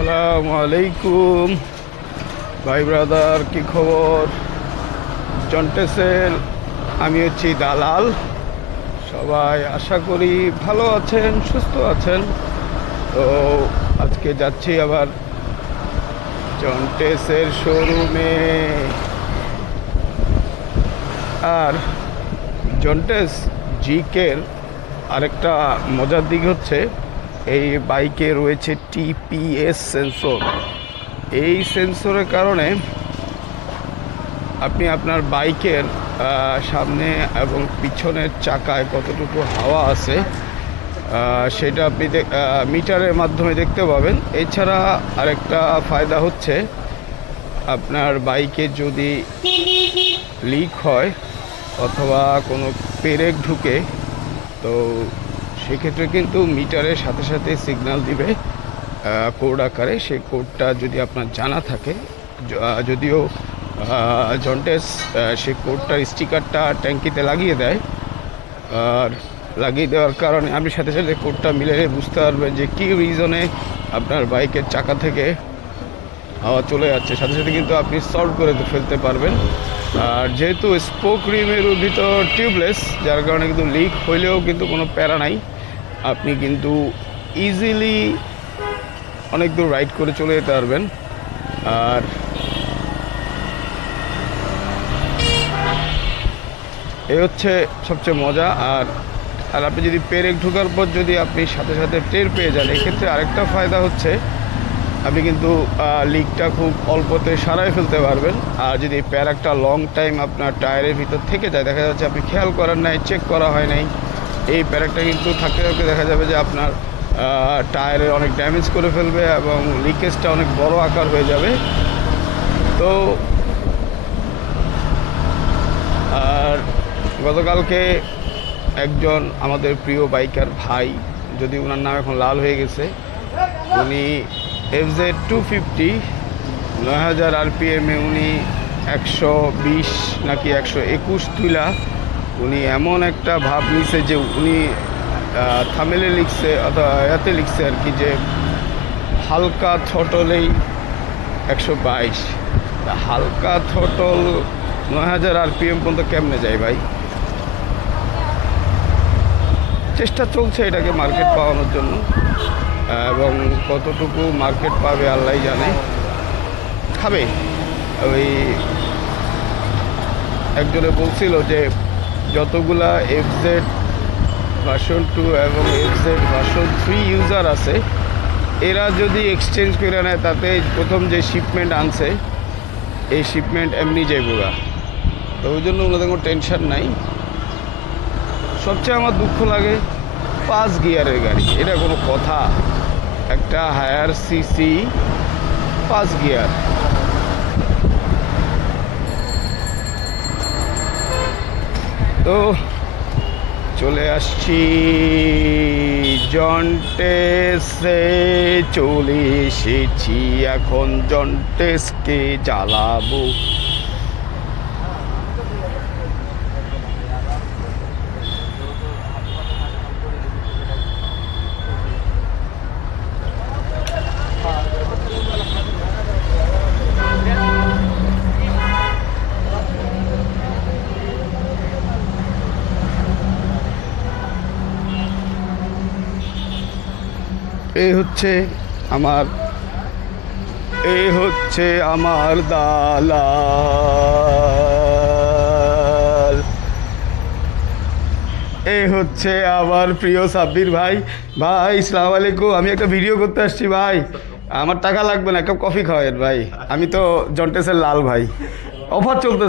আসসালামু আলাইকুম ভাই ব্রাদার, কি খবর? জন্টেসের আমি হচ্ছি দালাল। সবাই আশা করি ভালো আছেন, সুস্থ আছেন। তো আজকে যাচ্ছি আবার জন্টেসের শোরুমে। আর জন্টেস জিকের আরেকটা মজার দিক হচ্ছে এই বাইকে রয়েছে টিপিএস সেন্সর। এই সেন্সরের কারণে আপনি আপনার বাইকের সামনে এবং পিছনের চাকায় কতটুকু হাওয়া আছে সেটা আপনি মিটারের মাধ্যমে দেখতে পাবেন। এছাড়া আরেকটা ফায়দা হচ্ছে আপনার বাইকে যদি লিক হয় অথবা কোনো পেরেক ঢুকে, তো সেক্ষেত্রে কিন্তু মিটারের সাথে সাথে সিগন্যাল দিবে কোড আকারে। সেই কোডটা যদি আপনার জানা থাকে, যদিও জন্টেস সেই কোডটার স্টিকারটা ট্যাঙ্কিতে লাগিয়ে দেয়, আর লাগিয়ে দেওয়ার কারণে আপনি সাথে সাথে কোডটা মিলে বুঝতে পারবেন যে কী রিজনে আপনার বাইকের চাকা থেকে হাওয়া চলে যাচ্ছে। সাথে সাথে কিন্তু আপনি সলভ করে ফেলতে পারবেন। আর যেহেতু স্পোক রিমের ভিতর টিউবলেস, যার কারণে কিন্তু লিক হইলেও কিন্তু কোনো প্যারা নাই। আপনি কিন্তু ইজিলি অনেক দূর রাইড করে চলে যেতে পারবেন। আর এই হচ্ছে সবচেয়ে মজা। আর আপনি যদি পেরেক ঢোকার পর যদি আপনি সাথে সাথে টের পেয়ে যান, এক্ষেত্রে আরেকটা ফায়দা হচ্ছে আপনি কিন্তু লিকটা খুব অল্পতে সারাই ফেলতে পারবেন। আর যদি প্যারাকটা লং টাইম আপনার টায়ারের ভিতর থেকে যায়, দেখা যাচ্ছে আপনি খেয়াল করেন নাই, চেক করা হয় নাই, এই প্যারাকটা কিন্তু থাকতে থাকতে দেখা যাবে যে আপনার টায়ারে অনেক ড্যামেজ করে ফেলবে এবং লিকেজটা অনেক বড় আকার হয়ে যাবে। তো আর গতকালকে একজন আমাদের প্রিয় বাইকার ভাই, যদি ওনার নাম এখন লাল হয়ে গেছে, উনি FZ250 9000 RPM-এ উনি 120 নাকি 121 তুলা উনি এমন একটা ভাব নিছে যে উনি থামেলে লিখছে অথবা এতে লিখছে আর কি, যে হালকা থ্রটলেই 122। হালকা থ্রটল 9000 RPM পর্যন্ত কেমনে যায় ভাই? চেষ্টা চলছে এটাকে মার্কেট পাওয়ানোর জন্য, এবং কতটুকু মার্কেট পাবে আল্লাহ জানে। খাবে ওই একজনে বলছিল যে যতগুলা FZ ভার্সন 2 এবং FZ ভার্সন 3 ইউজার আছে, এরা যদি এক্সচেঞ্জ করে নেয়, তাতে প্রথম যে শিপমেন্ট আনছে এই শিপমেন্ট এমনি যাইবগা। তো ওই জন্য ওনাদের কোনো টেনশন নাই। সবচেয়ে আমার দুঃখ লাগে 5 গিয়ারের গাড়ি, এটা কোনো কথা? একটা হায়ার সিসি 5 গিয়ার। তো চলে আসছি জন্টেসে, চলে এসেছি, এখন জন্টেসকে জ্বালাবো। এই হচ্ছে আমার দালাল, এই হচ্ছে আমার প্রিয় সাব্বির ভাই। ভাই আসসালামু আলাইকুম, আমি একটা ভিডিও করতে আসছি ভাই, আমার টাকা লাগবে না, একটা কফি খাওয়ায়েন ভাই। আমি তো জন্টেসের লাল ভাই, অফার চলতেছে।